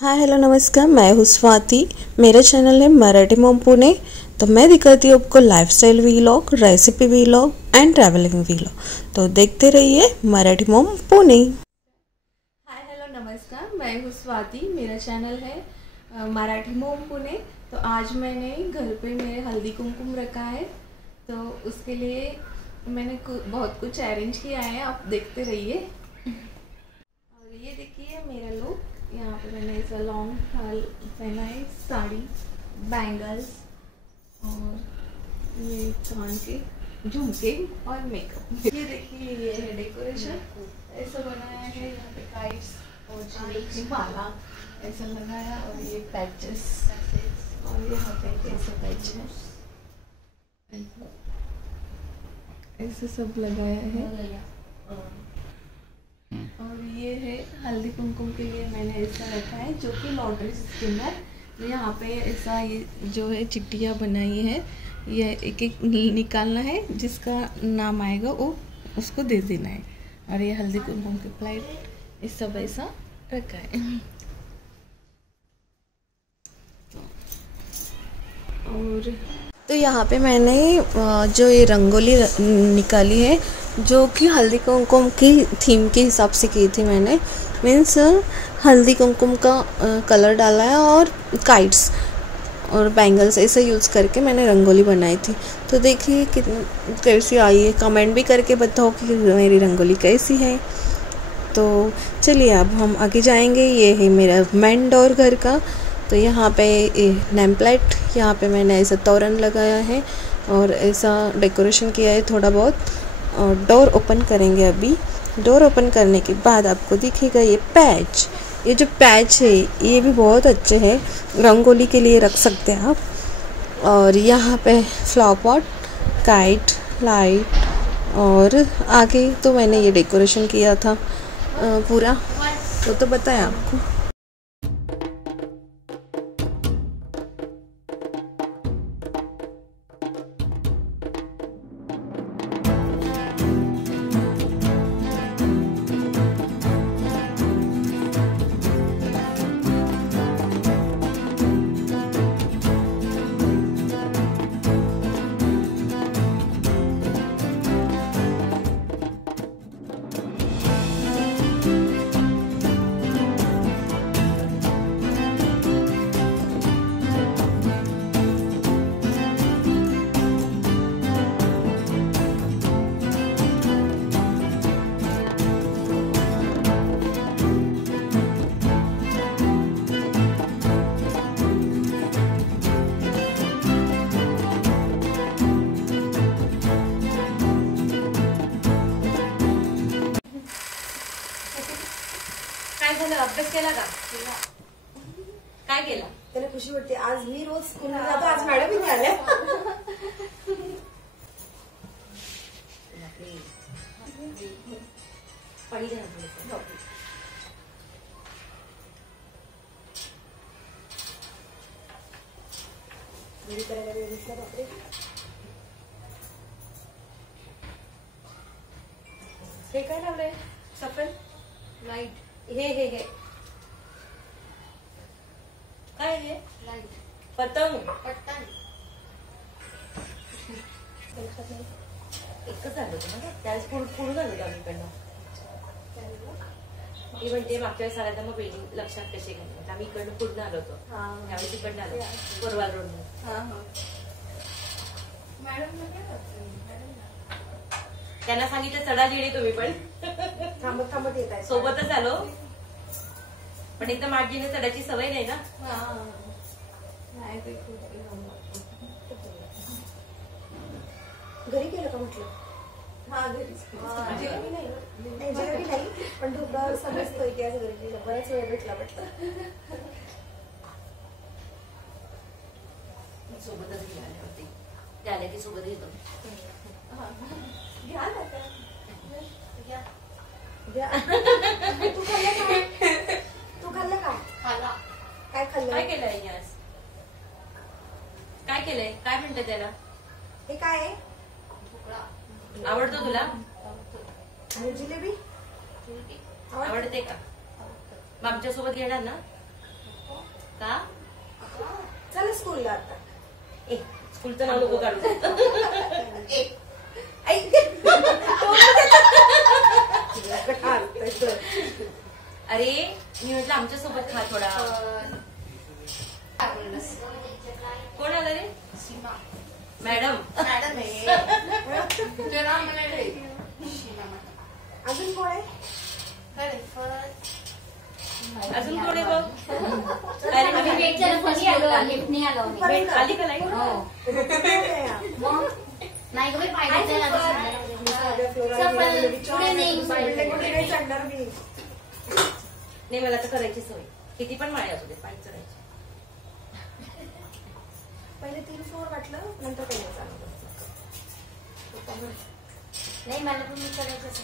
Hi hello नमस्कार, मैं हूँ स्वाति। मेरा चैनल है मराठी मॉम पुणे। तो मैं दिखाती हूँ आपको lifestyle vlog, recipe vlog end travelling vlog. तो देखते रहिए Marathi Maugham Pune. Hi hello नमस्कार, मैं हूँ स्वाति। मेरा चैनल है मराठी मॉम पुणे। तो आज मैंने घर पे मेरे हल्दी कुमकुम रखा है, तो उसके लिए मैंने बहुत कुछ अरेंज किया है, आप देखते रहिए। और ये देखिए मेरा लुक। यहाँ पे मैंने ऐसा लॉन्ग हाल पहना है, साड़ी, बैंगल्स और ये कान के झुमके और मेकअप। ये देखिए ये है डेकोरेशन, ऐसा बनाया है। यहाँ पे काइट्स और चूड़ी की माला ऐसा लगाया, और ये पैचेस और यहाँ पे कैसे पैच है ऐसे सब लगाया है। और ये है हल्दी कुमकुम के लिए मैंने ऐसा रखा है, जो कि लॉटरी सिस्टम है। यहाँ पे ऐसा ये जो है चिट्ठियाँ बनाई है, ये एक एक निकालना है, जिसका नाम आएगा वो उसको दे देना है। और ये हल्दी कुमकुम की प्लेट ये सब ऐसा रखा है। और तो यहाँ पे मैंने जो ये रंगोली निकाली है, जो कि हल्दी कुमकुम की थीम के हिसाब से की थी मैंने। मीन्स हल्दी कुमकुम का कलर डाला है और काइट्स और बैंगल्स ऐसे यूज़ करके मैंने रंगोली बनाई थी। तो देखिए कितनी कैसी आई है, कमेंट भी करके बताओ कि मेरी रंगोली कैसी है। तो चलिए अब हम आगे जाएंगे। ये है मेरा मेन डोर घर का। तो यहाँ पे नेम प्लेट, यहाँ पे मैंने ऐसा तोरण लगाया है और ऐसा डेकोरेशन किया है थोड़ा बहुत। और डोर ओपन करेंगे अभी। डोर ओपन करने के बाद आपको दिखेगा ये पैच। ये जो पैच है ये भी बहुत अच्छे हैं, रंगोली के लिए रख सकते हैं आप। और यहाँ पे फ्लावर पॉट, काइट, लाइट और आगे तो मैंने ये डेकोरेशन किया था पूरा, वो तो बताया आपको। अभ्यास केला का? काय केला? त्याला खुशी वाटते। आज मी रोज स्कूलला जातो, आज मॅडम इथे आल्या। पाणी घ्या मेरी तरह दिसला बापरे। हे काय लावलंय? सफेद लाईट हे काय हे? लाईट पतंग एकच झालं होतं ना, त्यावेळेस पूर्ण झालं होतं आम्हीकडनं। मी म्हणते मागच्या वेळेस आला तर मग बिल्डिंग लक्षात कसे घालतात, आम्ही इकडनं पूर्ण आलो होतो, त्यावेळेस इकडनं आलो कोरवाल रोडनं। त्यांना सांगितलं चढा लिहिले तुम्ही, पण थांबत येत आहे, सोबतच आलो, पण एकदम आजीने चढायची सवय नाही ना। घरी गेलं का म्हटलं? जेवणी नाही पण ढोकळा समजतोय की आज घरी गेलं, बराच वेळ भेटला म्हटलं। सोबतच घ्यायला होते, त्या आल्या की सोबत येतो। घ्या ना तू खाल्लं का? खाला। काय खाल्लं? काय केलंय आज? काय केलंय? काय म्हणतात त्याला? हे काय आहे? आवडतो तुला? आणि जिलेबी आवडते का? मग आमच्या सोबत येणार ना? का? चला स्कूलला आता. स्कूलचं नाव नको काढू. अरे मी म्हटलं आमच्या सोबत खा थोडा. कोण आलं रे? मॅडम. अजून कोण आहे? अजून कोण आहे बघ? आम्ही वेट झालं फर्स्ट लिफ्ट नाही आलो आम्ही. आली का नाही? मग नाही गं पाहिजे चढणार मी. नाही मला तर करायची सवय. किती पण माळे असू दे पायी चढायची. पहिले 3 फ्लोअर वाटलं नंतर काही नाही चालू. नाही मला पण करायचं असं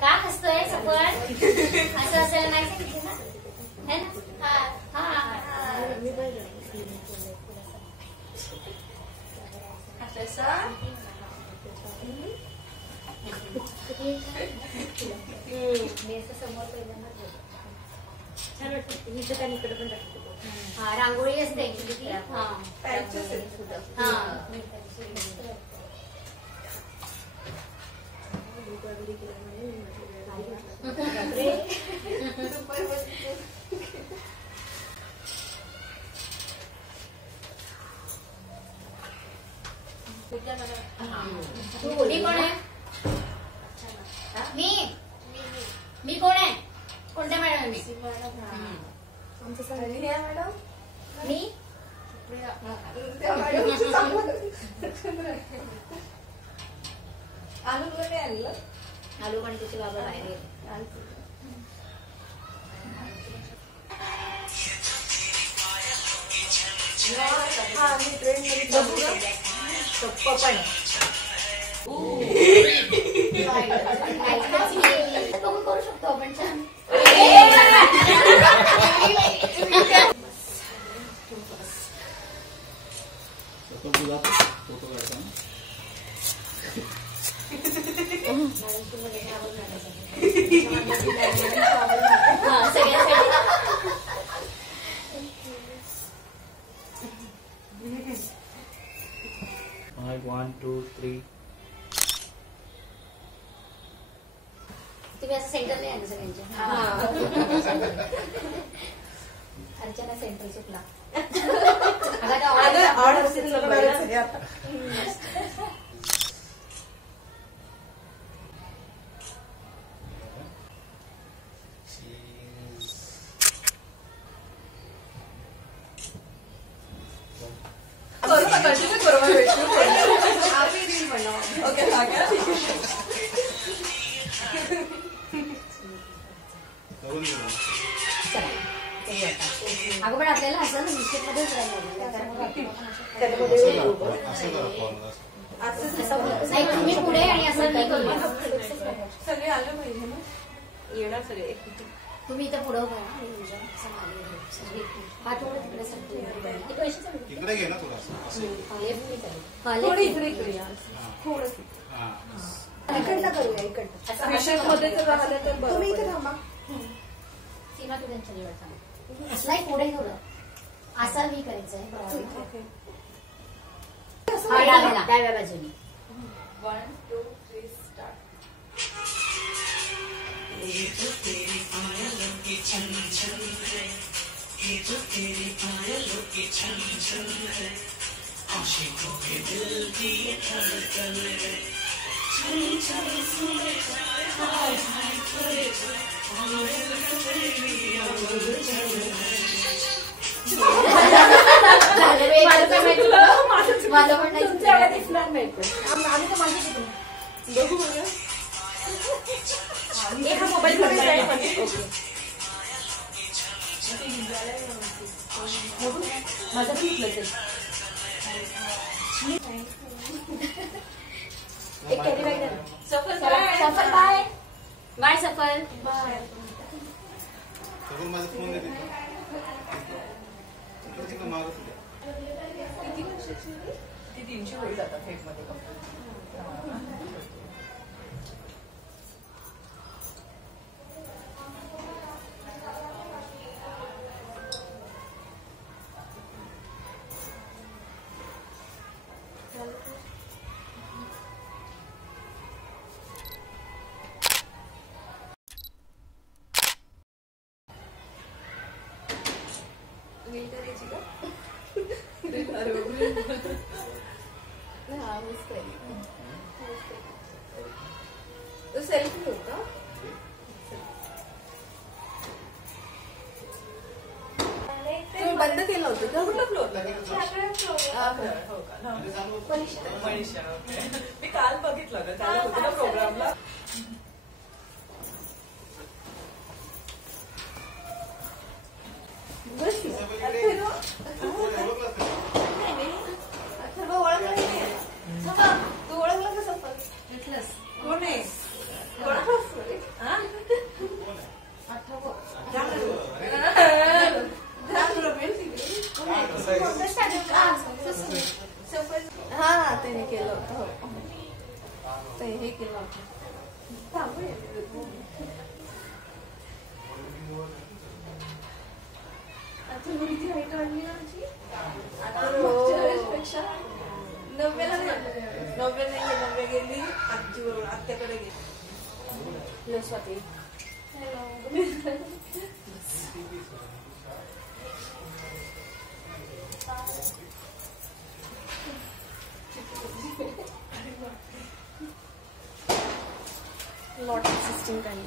का हसतोय सफर असं असायला नाही सांगितलं ना है ना. समोर पहिल्यांदा छान वाटतं. इथं त्या इकडे पण टाकतो. हा रांगोळी असते मी कोण आहे? मी कोण आहे? कोणत्या मॅडम? मी आमचं संगीत आहे मॅडम. मी आलू पण तिचे बाबा बाहेर गेले. हा मी ट्रेन मध्ये पण करू शकतो आपण छान. Five, 1, 2, 3. तुम्ही असं सेंटर नाही आहे सगळ्यांच्या. अर्चना सेंटर चुकला. अगं पण आपल्याला असं निश्चितमध्येच नाही तुम्ही पुढे आणि असं नाही करू. सगळे आलं पाहिजे ना. येणार सगळे. तुम्ही इथं पुढं उभा हा थोडं तिकडे इकडे घे ना थोडा. इकडनं करूया इकडनं. तुम्ही इथे थांबा. सीमा तू त्यांच्या जवळ थांब. नाही पुढे थोडं असं मी करायचंय. डाव्या बाजूने 1, 2, 3 स्टार्ट. माझं पण नाही दिसणार नाही आम्ही तर माझी बघू बघा. हा मोबाईल मध्ये माझं पण घेतलं. सफल बाय बाय सफल बाय. माझा फोन देते. ती 300 होईल जातात थेट मध्ये. सेल्फी होता तुम्ही बंद केलं होतं का? कुठला फ्लोअरला? मनीषा. मी काल बघितलं ग, काल होतं ना प्रोग्रामला. तू ओळखला का सफल? कोण आहे? हा त्याने केलं होतं. हो ते हे केलं होतं. किती हाईट वाढली ना माझी? आता पेक्षा 90 नाही गेली. आजी बरोबर आत्याकडे गेली. स्वाती. लॉट सिस्टम काही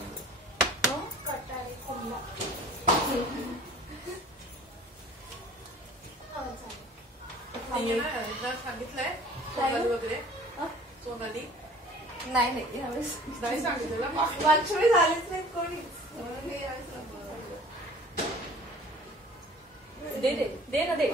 सांगितलंय सोनाली वगैरे. सोनाली नाही यावेळेस नाही सांगितलं. मागच्या वेळी झालेच नाही कोणी. दे ना दे.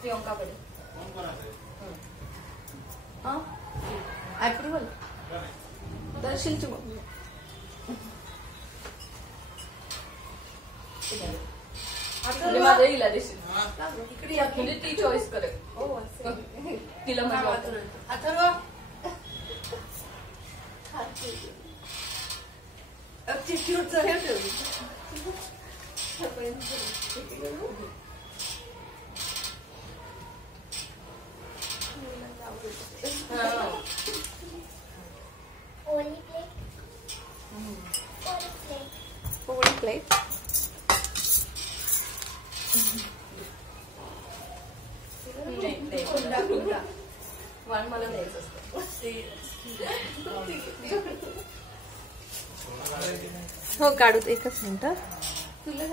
प्रियंकाकडे अप्रुव्हल दर्शीलची मग माझं हिला देशील इकडे म्हणजे ती चॉईस करेल. तिला मजा अथर्व चिठ्ठीवर ठेवली. पोळी प्लेट. मला द्यायचं असतं. हो काढू एकच मिनिट. तुला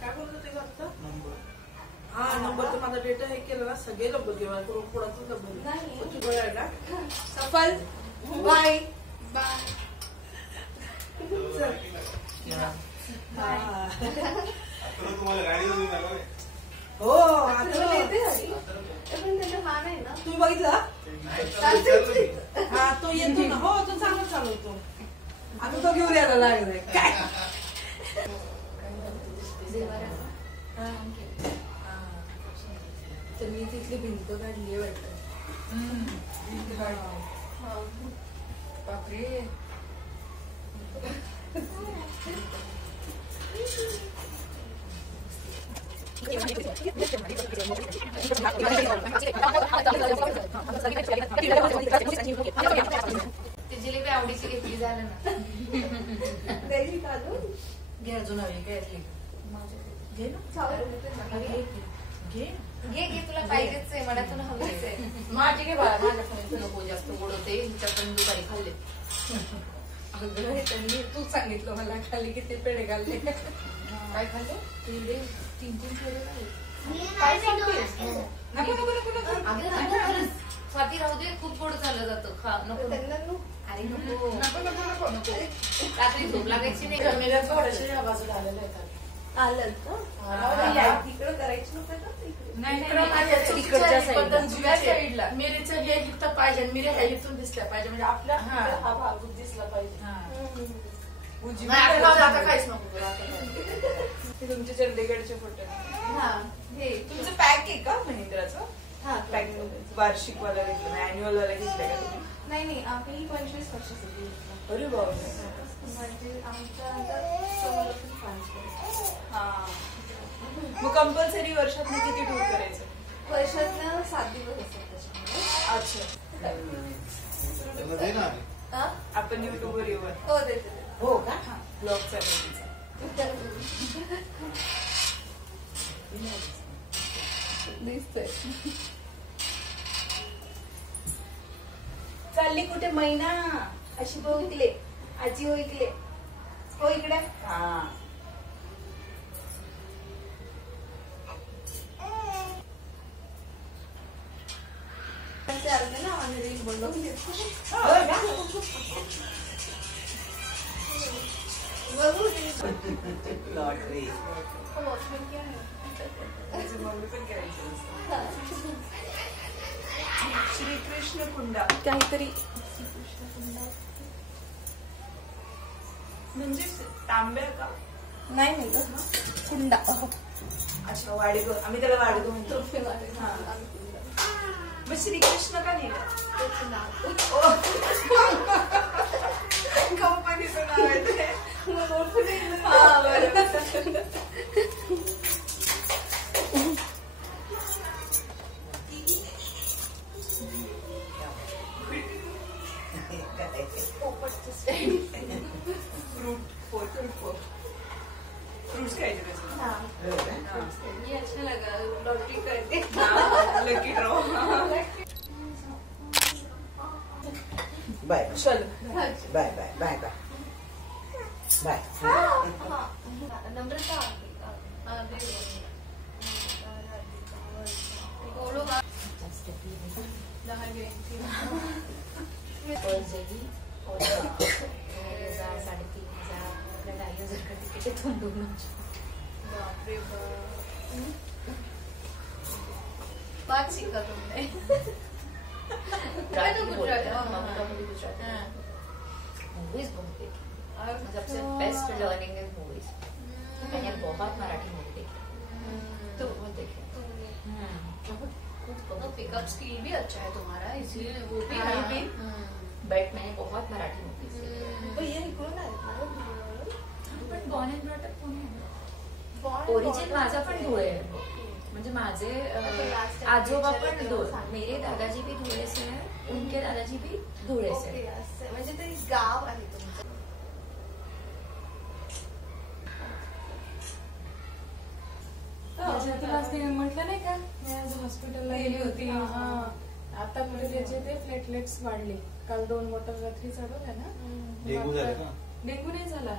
काय बोलतो ते आता? हा नंबर तर माझा डेटा हे केला ना, सगळे नंबर घेऊन कोणाचं नंबर सफल बाय हो. तुम्ही बघितला? हा तो येतो ना. हो तो चांगला चालवतो. आता तो घेऊन यायला लागलाय काय. तर मी तिथली भिंत काढली वाटत. बापरे. जिलेबी आवडीची घेतली झालं ना. घे अजून हवी काय घे ना. घे घे घे तुला पाहिजेच आहे. मला तुला हवीच आहे. माझी घे बाळा. माझ्या नको जास्त गोड होते. हिच्याकडून दुपारी खाल्ले. तूच सांगितलं मला खाली किती पेढे खाल्ले. काय खाल्ले? 3-3 पेढे खाल्ले. नको नको नको नको. स्वाती राहू दे. खूप गोड चाललं जातं. खा नको. अरे नको नको नको नको नको. रात्री झोप लागायची नाही. कॅमेरा थोड्याशा या बाजूला आलेला आहे. आलं का तिकडं करायची नव्हतं का? नाही तिकडच्या साईडला मिरेचं हे इथं पाहिजे. मिरे ह्या इथून दिसल्या पाहिजे. म्हणजे आपला हा भाग दिसला पाहिजे. आता काहीच नको. तुमचे चंडीगडचे फोटो. हे तुमचं पॅक आहे का महिंद्राचं? हा पॅक वार्षिक वाला घेतलं, अॅन्युअल वाला घेतलं का तुम्ही? नाही आम्ही 25 वर्षासाठी. अरे बाबा. म्हणजे आमच्या समोरातून ट्रान्सफर. हा. मग कंपल्सरी वर्षात किती टूर करायचं? वर्षातनं 7 दिवस असतात त्याच्यामध्ये. अच्छा. आपण युट्यूबवर येऊ. हो देते. हो का? ब्लॉग चालू. दिसतंय. चालली कुठे मैना अशी भाऊ इकले आजी हो इकले हो इकडे. हा. अर्धे ना आम्ही रील बनवून लॉटरी. श्रीकृष्ण कुंडा काहीतरी म्हणजे तांब्या का? नाही नाही ग कुंडा. अच्छा वाडगो. आम्ही त्याला वाडगो म्हणतो. मग श्रीकृष्ण का लिहिलं? कंपनीचं नाव आहे ते. हा बरोबर. फ्रूट्स खायचे. ये अच्छा लगा. लॉटरी करते. Lucky draw. बाय चल bye bye bye bye bye. Namrata बोलो का? बात सीखा तुमने. मूवीज बहुत देखी. सबसे बेस्ट लर्निंग इन मूवीज. मैंने बहुत मराठी मूवी देखी. तो बहुत देखी. बहुत पिकअप स्किल भी अच्छा है तुम्हारा, इसलिए वो भी बट मैंने बहुत मराठी मूवीज. पण born and brought up Pune. Origin माझा पण धुळे आहे. म्हणजे माझे आजोबा पण धुळे. मेरे दादाजी भी धुळे से है. उनके दादाजी भी धुळे से है. म्हणजे ते गाव आहे तुमचं. म्हटलं नाही का मी आज हॉस्पिटलला गेली होती. आता पुढे त्याचे ते प्लेटलेट्स वाढले. काल 2 मोटर रात्री चढवल्या ना. डेंगू झाला का? डेंगू नाही झाला.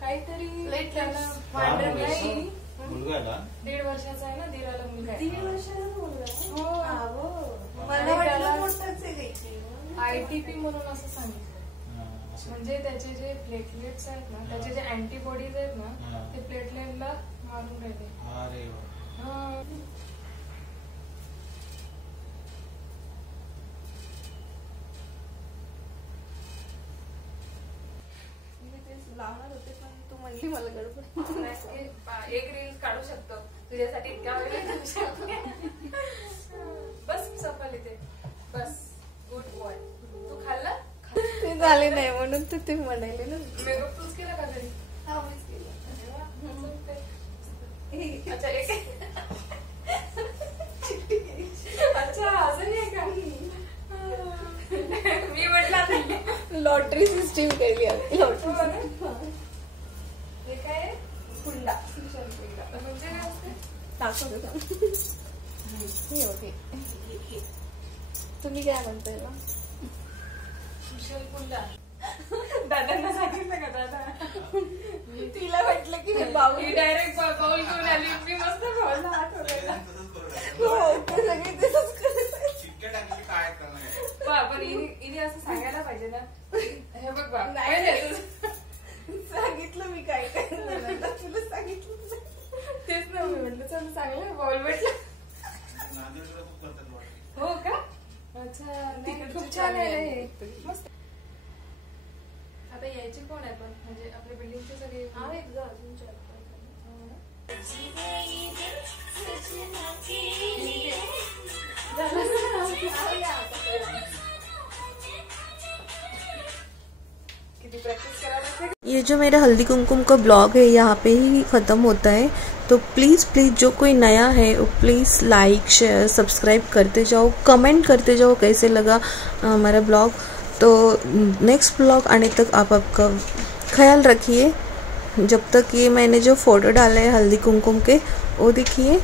काहीतरी मुलगा आला 1.5 वर्षाचा आहे ना. दिराला मुलगा आहे. 3 वर्षाचा मुलगा. हो. मला वाटलं मोठाच आहे. ITP म्हणून असं सांगितलं. म्हणजे त्याचे जे प्लेटलेट्स आहेत ना, त्याचे जे अँटीबॉडीज आहेत ना, ते प्लेटलेटला मारून राहिले. अरे वा. लावणार होते पण तू म्हणली मला गडबड. एक रील काढू शकतो तुझ्यासाठी. इतका वेळ बस सफल इथे. बस गुड बॉय. तू खाल्ला? ते झाले नाही म्हणून तर ते म्हणाले ना. मेकअप तूच केला का घरी? हा मीच केलं. अच्छा एक. अच्छा अजून आहे का? मी म्हटलं लॉटरी सिस्टीम केली आहे. लॉटरी हे काय? कुंडा म्हणजे काय असते? दाखवतो. ओके तुम्ही काय म्हणताय ना? कुशल कुंडा. दादांना सांगितलं का? दादा तिला वाटलं की हे बाबू डायरेक्ट बाउल घेऊन आली. मी मस्त भावला हात वगैरे. ते सगळे तसंच करत आहेत. पण इथे असं सांगायला पाहिजे ना. हे बघ बा सांगितलं मी काय काय तुला सांगितलं. तेच ना मी म्हटलं चल चांगलं बाउल भेटलं. हो का? अच्छा खूप छान आहे. मस्त. आता यायचे कोण आहे पण? म्हणजे आपल्या बिल्डिंगचे सगळे आहेत ग अजून 4-5 किती प्रॅक्टिस करायला ये जो मेरा हल्दी कुमकुम का ब्लॉग है यहाँ पे ही ख़त्म होता है। तो प्लीज़ जो कोई नया है वो प्लीज़ लाइक शेयर सब्सक्राइब करते जाओ, कमेंट करते जाओ कैसे लगा हमारा ब्लॉग। तो नेक्स्ट ब्लॉग आने तक आप आपका ख्याल रखिए। जब तक ये मैंने जो फ़ोटो डाले हैं हल्दी कुमकुम के वो देखिए।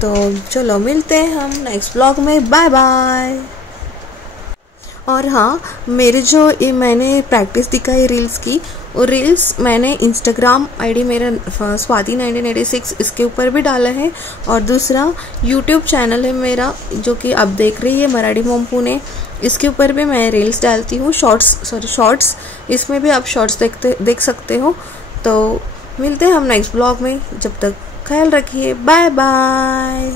तो चलो मिलते हैं हम नेक्स्ट ब्लॉग में, बाय बाय। और हाँ, मेरे जो ये मैंने प्रैक्टिस दिखाई रील्स की, वो रील्स मैंने इंस्टाग्राम आईडी मेरा स्वाति 1986 इसके ऊपर भी डाला है, और दूसरा यूट्यूब चैनल है मेरा जो कि आप देख रही है मराठी मॉम पुणे, इसके ऊपर भी मैं रील्स डालती हूँ, शॉर्ट्स, इसमें भी आप शॉर्ट्स देख सकते हो। तो मिलते हैं हम नेक्स्ट ब्लॉग में, जब तक ख्याल रखिए, बाय बाय।